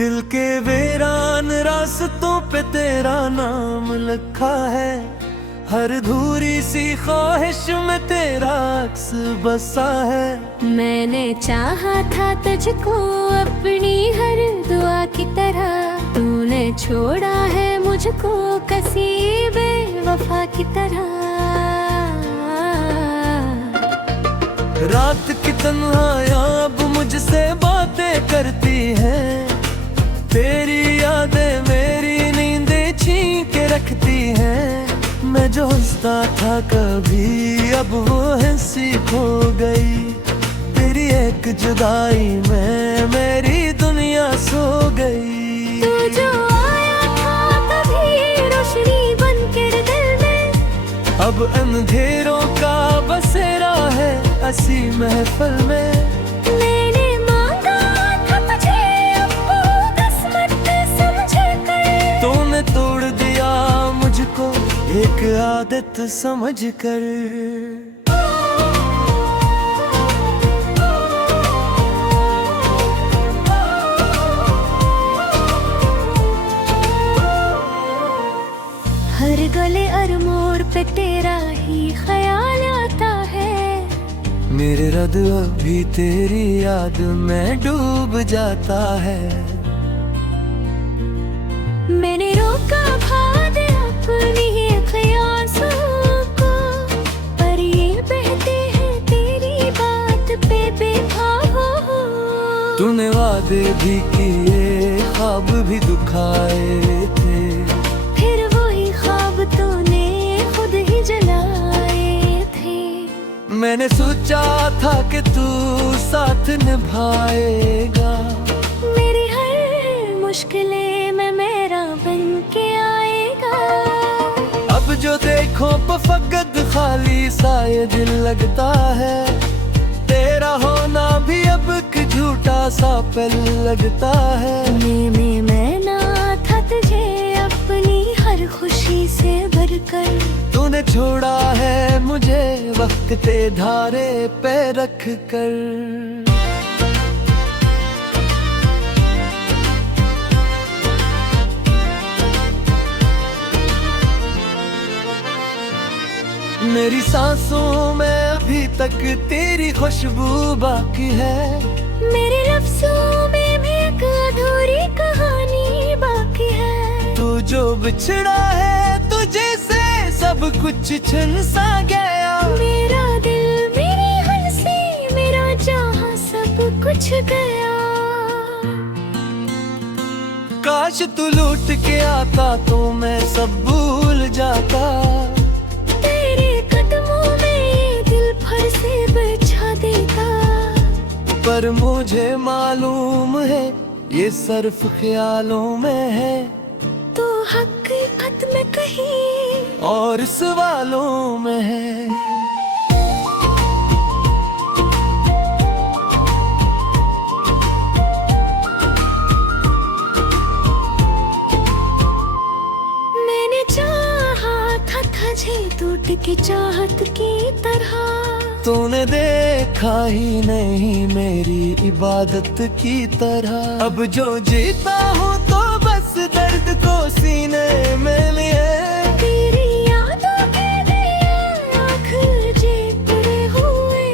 दिल के वीरान रास्तों पे तेरा नाम लिखा है, हर धूरी सी ख्वाहिश में तेरा अक्स बसा है। मैंने चाहा था तुझको अपनी हर दुआ की तरह, तूने छोड़ा है मुझको कसी बेवफा की तरह। रात की तन्हाइयां अब मुझसे बातें करती हैं, तेरी यादें मेरी नींदें छीन के रखती हैं। मैं जो हंसता था कभी अब वो हंसी खो गई, तेरी एक जुदाई में मेरी दुनिया सो गई। तू जो आया था तभी रोशनी बनकर दिल में, अब अंधेरों का बसेरा है हंसी महफिल में। मैंने मांगा था तुझे अब वो किस्मत समझ कर, तूने तोड़ दिया मुझको एक आदत समझ कर। हर गले और मोड़ पे तेरा ही ख्याल आता है, मेरे रद अभी तेरी याद में डूब जाता है। मैंने रोका भाद अपनी ख्यासों को, पर ये बहते हैं तेरी बात पे बेवफा हो। तूने वादे भी किए ख्वाब भी दुखाए थे, फिर वही ख्वाब तूने खुद ही जलाए थे। मैंने सोचा था कि तू साथ निभाएगा, मेरी हर मुश्किलें में मेरा बन के आएगा। अब जो देखो फकत खाली सा ये दिल लगता है, तेरा होना भी अब एक झूठा सा पल लगता है। मैं ना था तुझे अपनी हर खुशी से भरकर, तूने छोड़ा है मुझे वक्त ते धारे पे रख कर। मेरी सांसों में अभी तक तेरी खुशबू बाकी है, मेरे लफ्ज़ों में भी एक अधूरी कहानी बाकी है। तू जो बिछड़ा है तुझे से सब कुछ छिन सा गया, मेरा दिल मेरी हंसी मेरा जहां सब कुछ गया। काश तू लूट के आता तो मैं सब भूल जाता, तेरे कदमों में ये दिल फिर से बिछा देता। पर मुझे मालूम है ये सिर्फ ख्यालों में है, तो हकीकत में कहीं और सवालों में है। मैंने चाहा था तुझे टूट के चाहत की तरह, तूने देखा ही नहीं मेरी इबादत की तरह। अब जो जीता हूँ तो बस दर्द को सीने में लिए, तेरी यादों के दिए आँख जे पूरे हुए।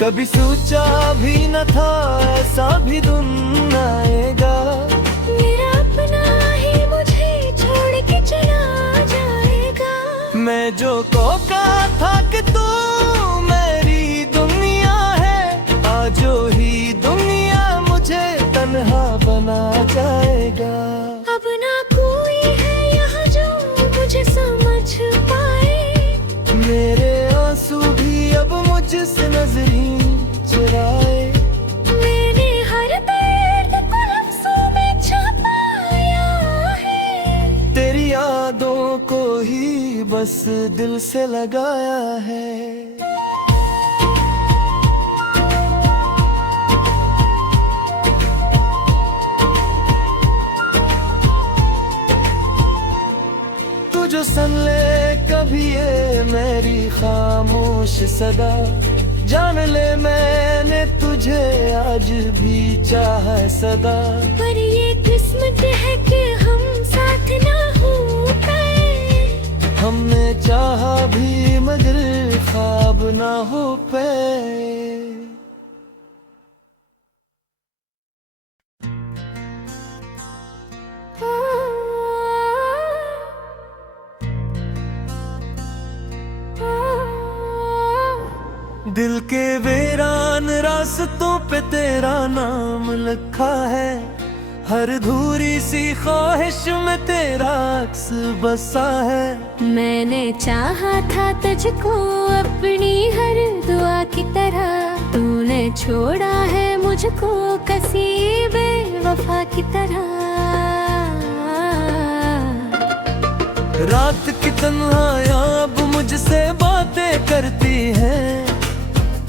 कभी सोचा भी न था ऐसा भी दिन आएगा, मेरा अपना ही मुझे छोड़ के चला जाएगा। मैं जो कोका था कि तू मेरी दुनिया है, आजो ही दुनिया मुझे तन्हा बना जाएगा। अब ना कोई है यहाँ जो मुझे समझ पाए, मेरे आंसू भी अब मुझसे नजरी चुराए। मैंने हर दर्द को लफ्ज़ों में छुपाया है, तेरी यादों को ही बस दिल से लगाया है। तू जो सुन ले कभी ये मेरी खामोश सदा, जान ले मैंने तुझे आज भी चाहा सदा, पर ये किस्मत है कि हम साथ ना हो पाए। हमने चाहा भी मगर ख्वाब ना हो पाए। दिल के वीरान रास्तों पे तेरा नाम लिखा है, हर धूरी सी ख्वाहिश में तेरा अक्स बसा है। मैंने चाहा था तुझको अपनी हर दुआ की तरह, तूने छोड़ा है मुझको किसी बेवफा की तरह। रात की तन्हाइयां अब मुझसे बातें करती हैं,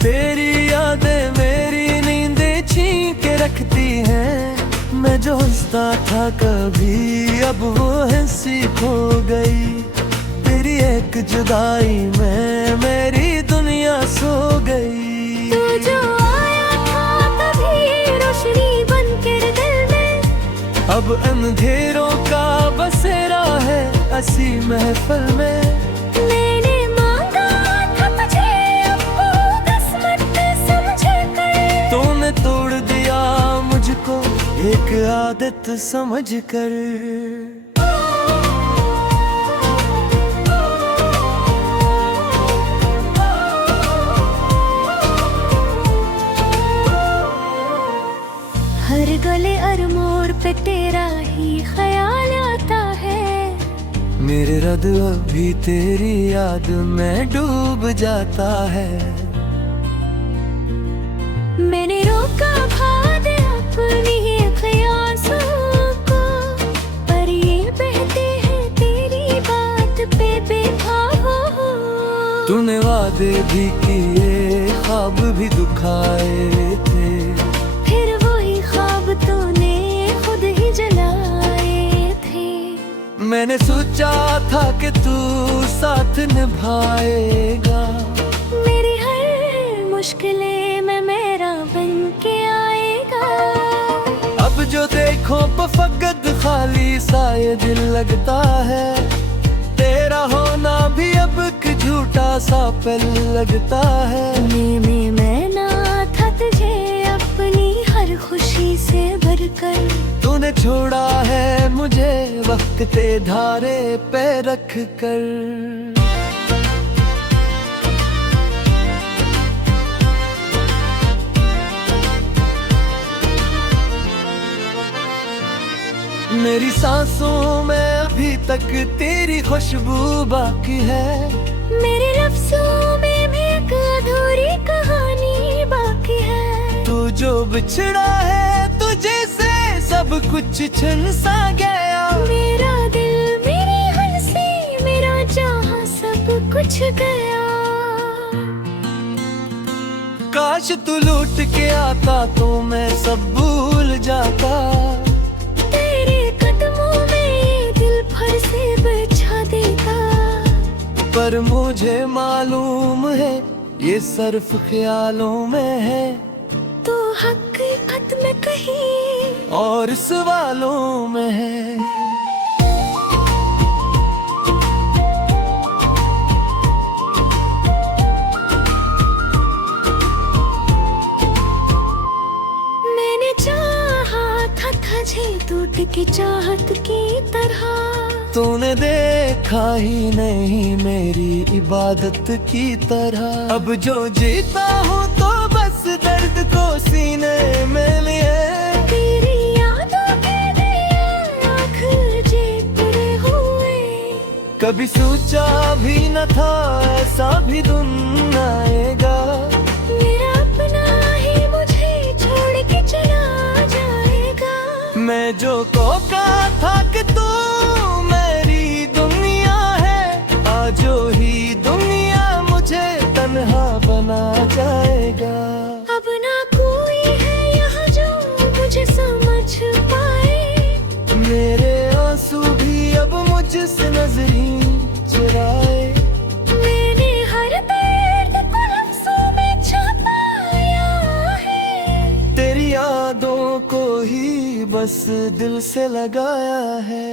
तेरी यादें मेरी नींदें छीन के रखती हैं। मैं जो हंसता था कभी अब वो हंसी खो गई, तेरी एक जुदाई में मेरी दुनिया सो गई। तू जो आया था तभी रोशनी बनकर दिल में, अब अंधेरों का बसेरा है ऐसी महफिल में। मैंने मांगा था तुझे अब वो किस्मत समझकर, तूने तोड़ दिया मुझको एक आदत समझकर। हर गले और मोड़ पे तेरा ही ख्याल आता है, मेरे रद अभी तेरी याद में डूब जाता है। मैंने रोका भाद अपनी ख्यासों को, पर ये बहते हैं तेरी बात पे बेखा हो। तूने वादे भी किए ख्वाब भी दुखाए थे, फिर वही ख्वाब तूने खुद ही जलाए थे। मैंने सोचा था कि तू साथ निभाएगा, मेरी हर मुश्किलें में मेरा बन के आएगा। अब जो देखो फकत खाली सा ये दिल लगता है, तेरा होना भी अब एक झूठा सा पल लगता है। मैं ना था तुझे अपनी हर खुशी से भरकर, तूने छोड़ा है मुझे वक्त ते धारे पे रख कर। मेरी सांसों में अभी तक तेरी खुशबू बाकी है, मेरे लफ्जों में भी एक अधूरी कहानी बाकी है। तू जो बिछड़ा है तुझे से सब कुछ छिन सा गया, मेरा दिल मेरी हंसी मेरा चाहा सब कुछ गया। काश तू लौट के आता तो मैं सब भूल जाता, तेरे कदमों में ये दिल फिर से बिछा देता। पर मुझे मालूम है ये सिर्फ ख्यालों में है, तो हकीकत में कहीं और सवालों में है। मैंने चाहा था तुझे टूट के चाहत की तरह, तूने देखा ही नहीं मेरी इबादत की तरह। अब जो जीता हूँ तो बस दर्द को सीने में लिए, तेरी यादों के दिए आँख जीतते हुए। कभी सोचा भी न था ऐसा भी दिन आएगा, मेरा अपना ही मुझे छोड़ के चला जाएगा। मैं जो कोका था कि तू मेरी दुनिया है, आजो ही दुनिया मुझे तन्हा बना जाएगा। अब ना कोई है यहाँ जो मुझे समझ पाए, मेरे आंसू भी अब मुझसे नजरी चुराए। मैंने हर दर्द को लफ्जों में छुपा इस दिल से लगाया है।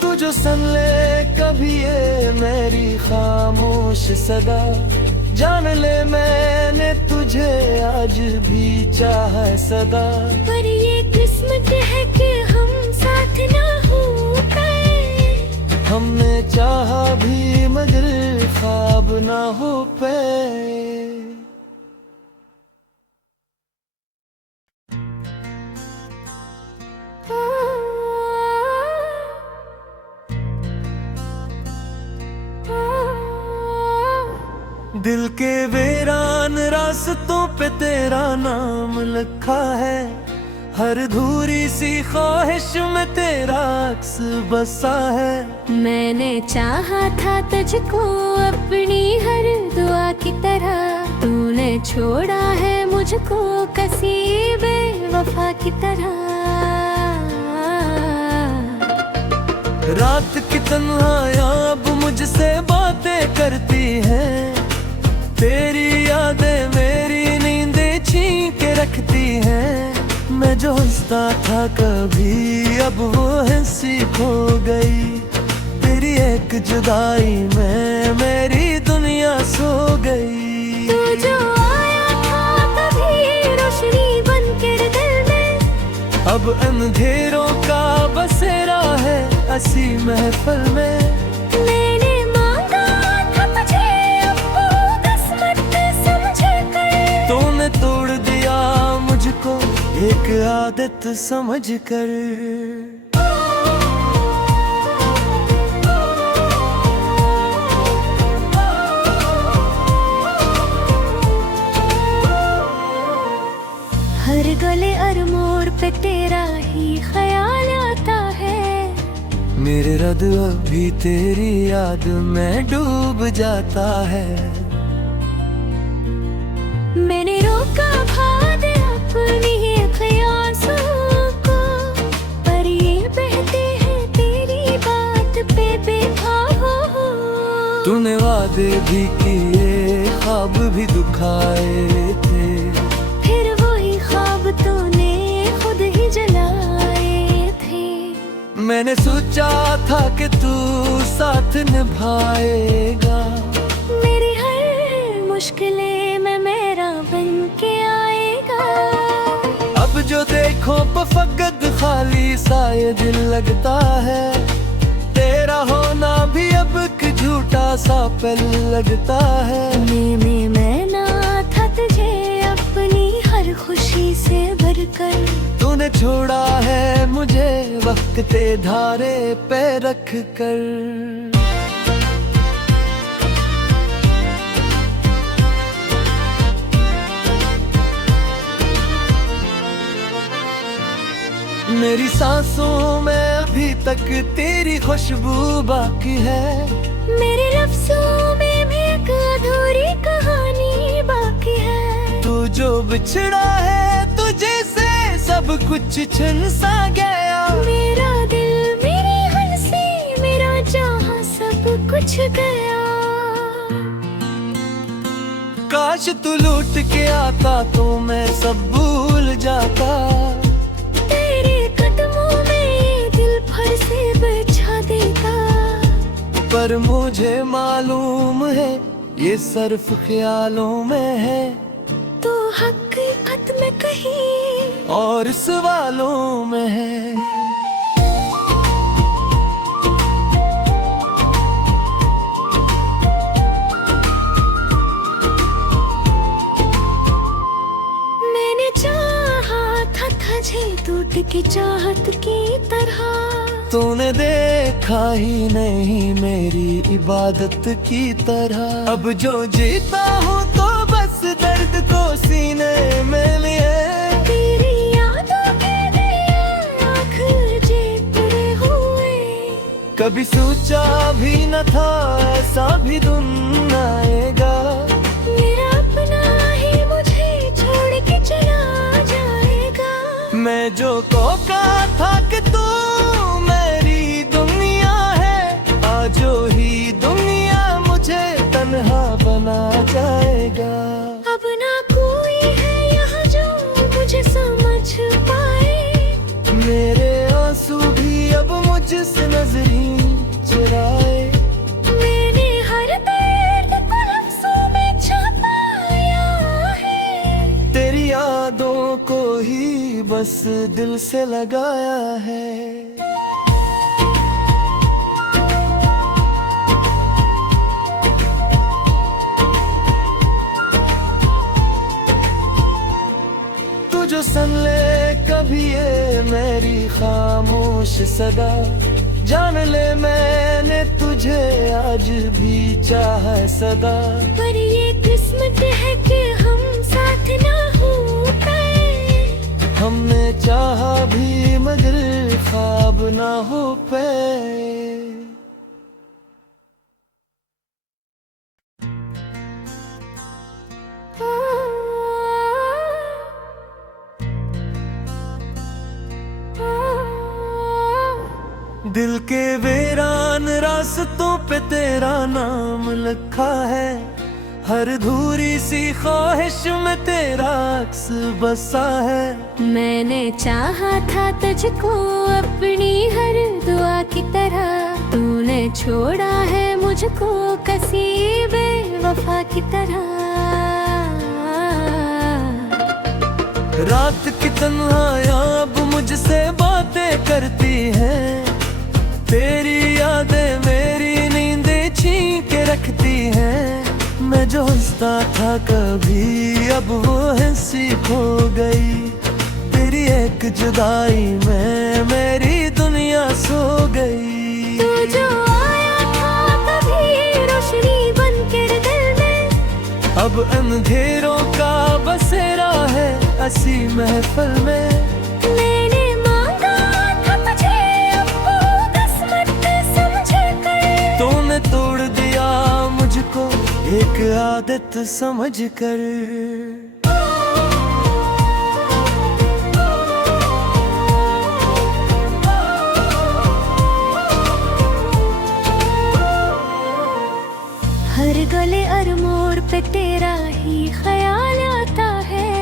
तू जो सुन ले कभी ये मेरी खामोश सदा, जान ले मैंने तुझे आज भी चाहा है सदा। पर ये किस्मत है कि हम साथ ना हो पाए, हमने चाहा भी मगर ख्वाब ना हो पाए। दिल के वीरान रास्तों पे तेरा नाम लिखा है, हर धूरी सी ख्वाहिश में तेरा अक्स बसा है। मैंने चाहा था तुझको अपनी हर दुआ की तरह, तूने छोड़ा है मुझको कसी बेवफा की तरह। रात की तन्हाइयां अब मुझसे बातें करती हैं, तेरी यादें मेरी नींदें छीन के रखती हैं। मैं जो हंसता था कभी अब वो हंसी खो गई, तेरी एक जुदाई में मेरी दुनिया सो गई। तू जो आया था तभी रोशनी बनकर दिल में, अब अंधेरों का बसेरा है हंसी महफिल में। मैंने मांगा था तुझे अब वो किस्मत समझकर, तूने तोड़ दिया मुझको एक आदत समझकर। हर गले और मोड़ पे तेरा ही ख्याल आता है, मेरे हृद अभी तेरी याद में डूब जाता है। मैंने रोका भाद अपनी ख्यासों को, पर ये बहते हैं तेरी बात पे बेखा हो। तूने वादे भी किए ख्वाब भी दुखाए थे, फिर वही ख्वाब तूने खुद ही जलाए थे। मैंने सोचा था कि तू साथ निभाएगा, मेरी हर मुश्किलें में मेरा बन के आएगा। अब जो देखो फकत खाली सा ये दिल लगता है, तेरा होना भी अब एक झूठा सा पल लगता है। मैं ना था तुझे अपनी हर खुशी से भरकर, तूने छोड़ा है मुझे वक्त ते धारे पे रख कर। मेरी सांसों में अभी तक तेरी खुशबू बाकी है, मेरे लफ्जों में भी एक अधूरी कहानी बाकी है। तू जो बिछड़ा है तुझे से सब कुछ छिन सा गया, मेरा दिल मेरी हंसी मेरा जहां सब कुछ गया। काश तू लौट के आता तो मैं सब भूल जाता, तेरे कदमों में ये दिल फिर से बिछा देता। पर मुझे मालूम है ये सिर्फ ख्यालों में है, तो हकीकत में कहीं और सवालों में है। मैंने चाहा था तुझे टूट के चाहत की तरह, तूने देखा ही नहीं मेरी इबादत की तरह। अब जो जीता हूँ तो बस दर्द को सीने में लिए, तेरी यादों के दिया आँख जीतते हुए। कभी सोचा भी न था ऐसा भी दिन आएगा, मेरा अपना ही मुझे छोड़ के चला जाएगा। मैं जो को कहा था कि तू मेरी दुनिया है, आज ही बस दिल से लगाया है। तू जो सुन ले कभी ये मेरी खामोश सदा, जान ले मैंने तुझे आज भी चाहा है सदा। पर ये किस्मत है कि हम साथ ना हो पाए, हमने चाहा भी मगर ख्वाब ना हो पाए। दिल के वीरान रास्तों पे तेरा नाम लिखा है, हर धूरी सी ख्वाहिश में तेरा अक्स बसा है। मैंने चाहा था तुझको अपनी हर दुआ की तरह, तूने छोड़ा है मुझको कसी बेवफा की तरह। रात की तन्हाइयां अब मुझसे बातें करती हैं, तेरी यादें मेरी नींदें छीन के रखती हैं। मैं जो हंसता था कभी अब वो हंसी खो गई, तेरी एक जुदाई में मेरी दुनिया सो गई। तू जो आया था कभी रोशनी बनकर दिल में, अब अंधेरों का बसेरा है हंसी महफिल में। मैंने मांगा था तुझे अब वो किस्मत समझकर, तूने तोड़ दिया मुझको एक आदत समझकर। हर गले और मोड़ पे तेरा ही ख्याल आता है,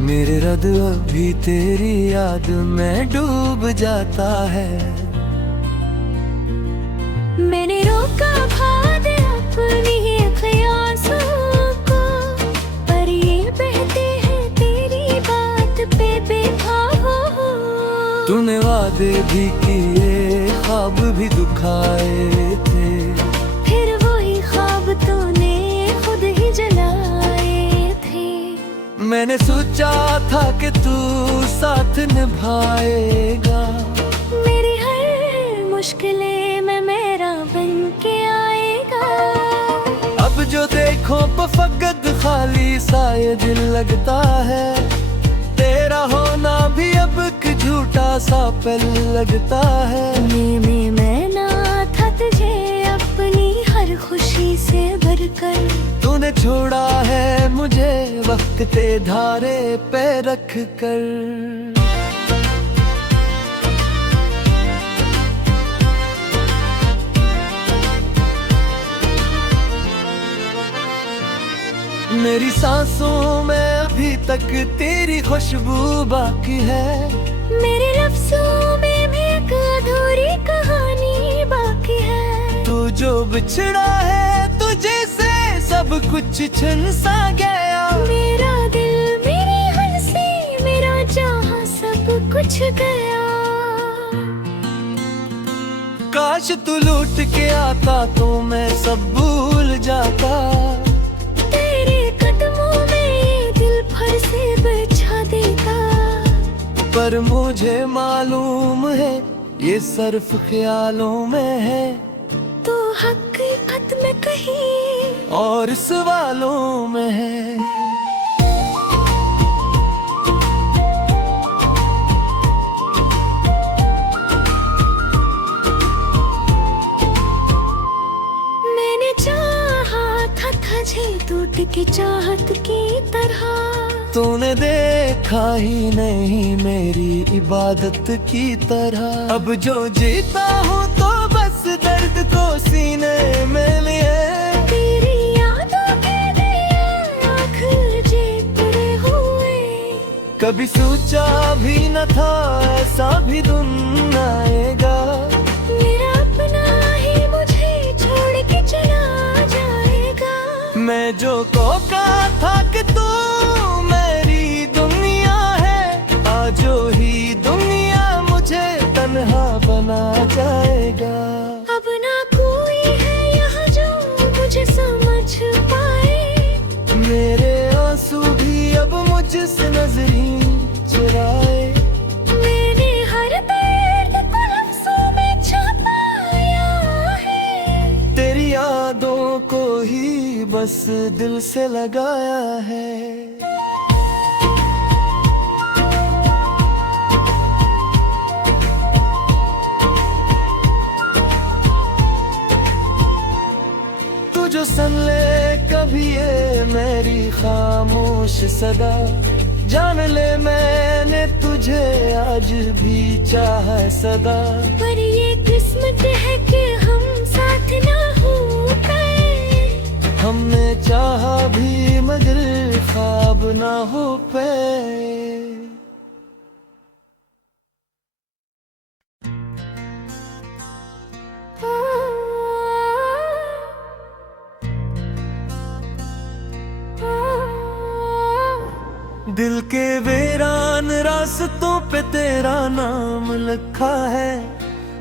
मेरे हृद अभी तेरी याद में डूब जाता है। मैंने रोका भाद अपनी ख्यासों को, पर ये बहते हैं तेरी बात पे बेखा हो। तूने वादे भी किए ख्वाब भी दुखाए थे, फिर वही ख्वाब तूने खुद ही जलाए थे। मैंने सोचा था कि तू साथ निभाएगा, मेरी हर मुश्किलें में मेरा बन के आएगा। अब जो देखो फकत खाली सा ये दिल लगता है, तेरा होना भी अब एक झूठा सा पल लगता है। मैं ना था तुझे अपनी हर खुशी से भरकर, तूने छोड़ा है मुझे वक्त ते धारे पे रख कर। मेरी सांसों में अभी तक तेरी खुशबू बाकी है, मेरे लफ्ज़ों में भी एक अधूरी कहानी बाकी है। तू जो बिछड़ा है तुझे से सब कुछ छिन सा गया, मेरा दिल मेरी हंसी मेरा जहां सब कुछ गया। काश तू लौट के आता तो मैं सब भूल जाता, तेरे कदमों में ये दिल फिर से बिछा देता। पर मुझे मालूम है ये सिर्फ ख्यालों में है, तो हकीकत में कहीं और सवालों में है। मैंने चाहा था तुझे टूट के चाहत की तरह, तूने देखा ही नहीं मेरी इबादत की तरह। अब जो जीता हूँ तो बस दर्द को सीने में लिए, तेरी यादों के दिए आँख जीते हुए। कभी सोचा भी न था ऐसा भी दिन आएगा, मेरा अपना ही मुझे छोड़ के चला जाएगा। मैं जो को कहा था कि तू मेरी दुनिया है, मुझसे नजरी चुराए। मैंने हर दर्द को लफ्जों में छुपाया है, तेरी यादों को ही बस दिल से लगाया है। जो सुन ले कभी ये मेरी खामोश सदा, जान ले मैंने तुझे आज भी चाहा है सदा। पर ये किस्मत है कि हम साथ ना हो पाए, हमने चाहा भी मगर ख्वाब ना हो पाए। दिल के वीरान रास्तों पे तेरा नाम लिखा है,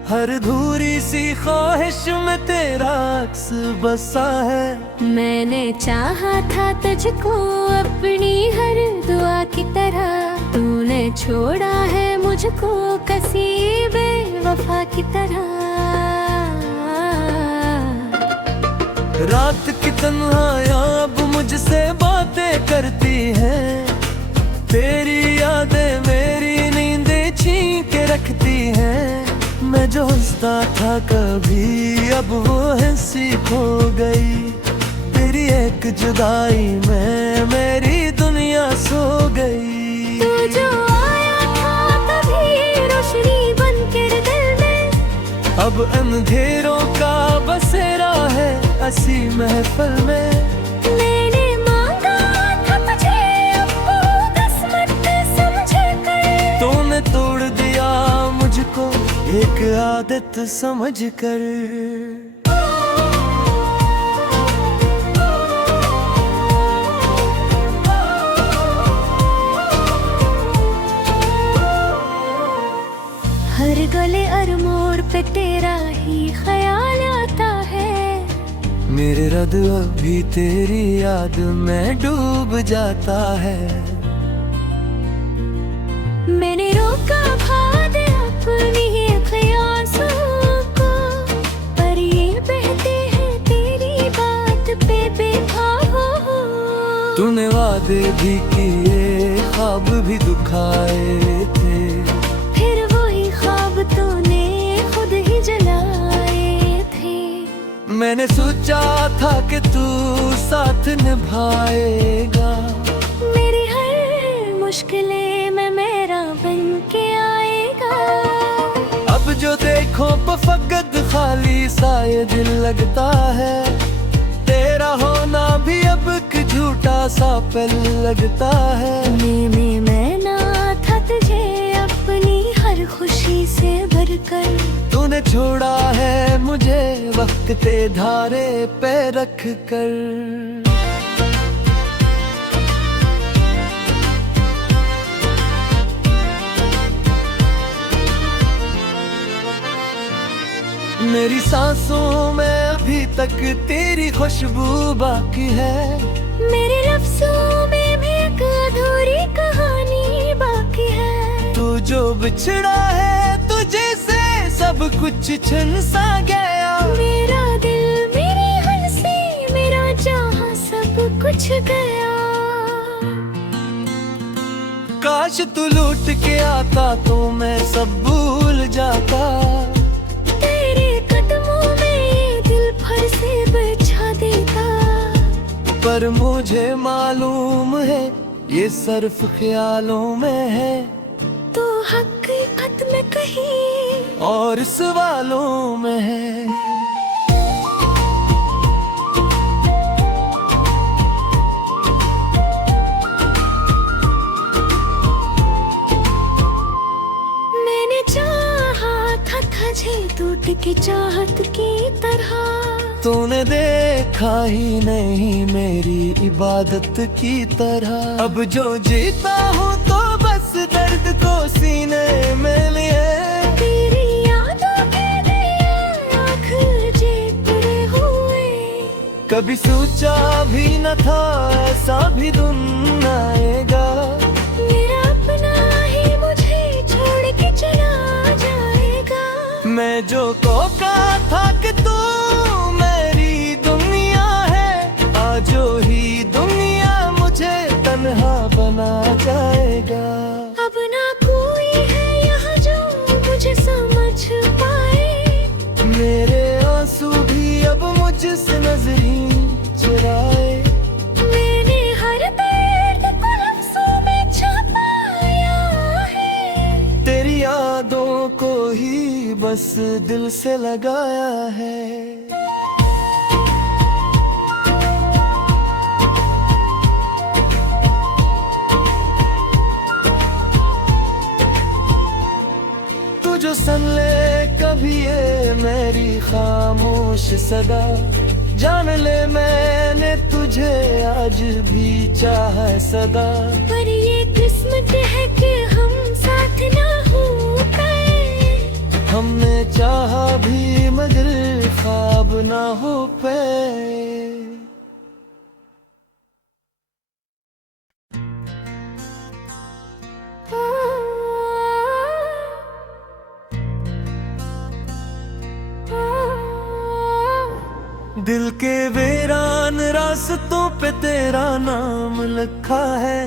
हर धूरी सी ख्वाहिश में तेरा अक्स बसा है। मैंने चाहा था तुझको अपनी हर दुआ की तरह, तूने छोड़ा है मुझको कसी बेवफा की तरह। रात की तन्हाइयां अब मुझसे बातें करती हैं, तेरी यादें मेरी नींदें छीन के रखती हैं। मैं जो हंसता था कभी अब वो हंसी खो गई, तेरी एक जुदाई में मेरी दुनिया सो गई। तू जो आया था तभी रोशनी बन के दिल में, अब अंधेरों का बसेरा है हंसी महफिल में। तोड़ दिया मुझको एक आदत समझ कर। हर गले और मोड़ पे तेरा ही ख्याल आता है, मेरे रद अभी तेरी याद में डूब जाता है। मैंने रोका भाद अपनी ख्यासों को, पर ये बहते हैं तेरी बात पे बेखौफ हो। तूने वादे भी किए ख्वाब भी दुखाए थे, फिर वही ख्वाब तूने खुद ही जलाए थे। मैंने सोचा था कि तू साथ निभाएगा, मेरी हर मुश्किलें बन के आएगा। अब जो देखो फकत खाली सा ये दिल लगता है, तेरा होना भी अब एक झूठा सा पल लगता है। मैं ना था तुझे अपनी हर खुशी से भरकर, तूने छोड़ा है मुझे वक्त ते धारे पे रख कर। मेरी सांसों में अभी तक तेरी खुशबू बाकी है, मेरे लफ्जों में भी एक अधूरी कहानी बाकी है। तू जो बिछड़ा है तुझे से सब कुछ छिन सा गया, मेरा दिल मेरी हंसी मेरा जहां सब कुछ गया। काश तू लौट के आता तो मैं सब भूल जाता, से बिछा देता। पर मुझे मालूम है ये सिर्फ ख्यालों में है, तो हकीकत में कहीं और सवालों में है। मैंने चाहा था तुझे टूट के चाहत की तरह, तूने देखा ही नहीं मेरी इबादत की तरह। अब जो जीता हूँ तो बस दर्द को सीने में लिए, तेरी यादों के दिए आँख जेते हुए। कभी सोचा भी न था ऐसा भी दिन आएगा, बस दिल से लगाया है। तू जो सुन ले कभी ये मेरी खामोश सदा, जान ले मैंने तुझे आज भी चाहा है सदा। पर ये किस्मत है कि हम साथ ना हो पाए, हमने चाहा भी मगर ख्वाब ना हो पाए। दिल के वीरान रास्तों पे तेरा नाम लिखा है,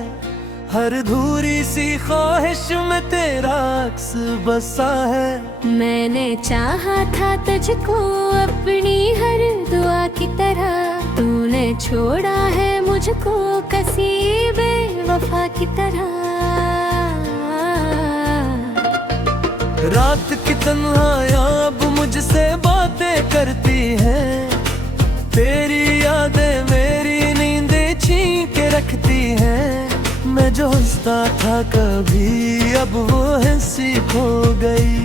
हर धूरी सी ख्वाहिश में तेरा अक्स बसा है। मैंने चाहा था तुझको अपनी हर दुआ की तरह, तूने छोड़ा है मुझको कसी बेवफा की तरह। रात की तन्हाइयां अब मुझसे बातें करती हैं, तेरी यादें मेरी नींदें छीन के रखती हैं। मैं जो हंसता था कभी अब वो हंसी खो गई,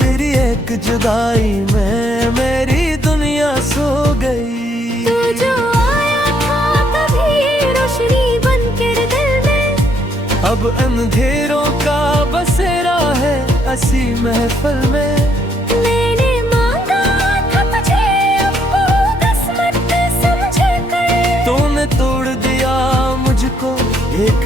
तेरी एक जुदाई में मेरी दुनिया सो गई। तू जो आया था कभी रोशनी बन के दिल में, अब अंधेरों का बसेरा है ऐसी महफिल में। मैंने मांगा था तुझे अब वो किस्मत समझ कर, तूने तोड़ दिया मुझको एक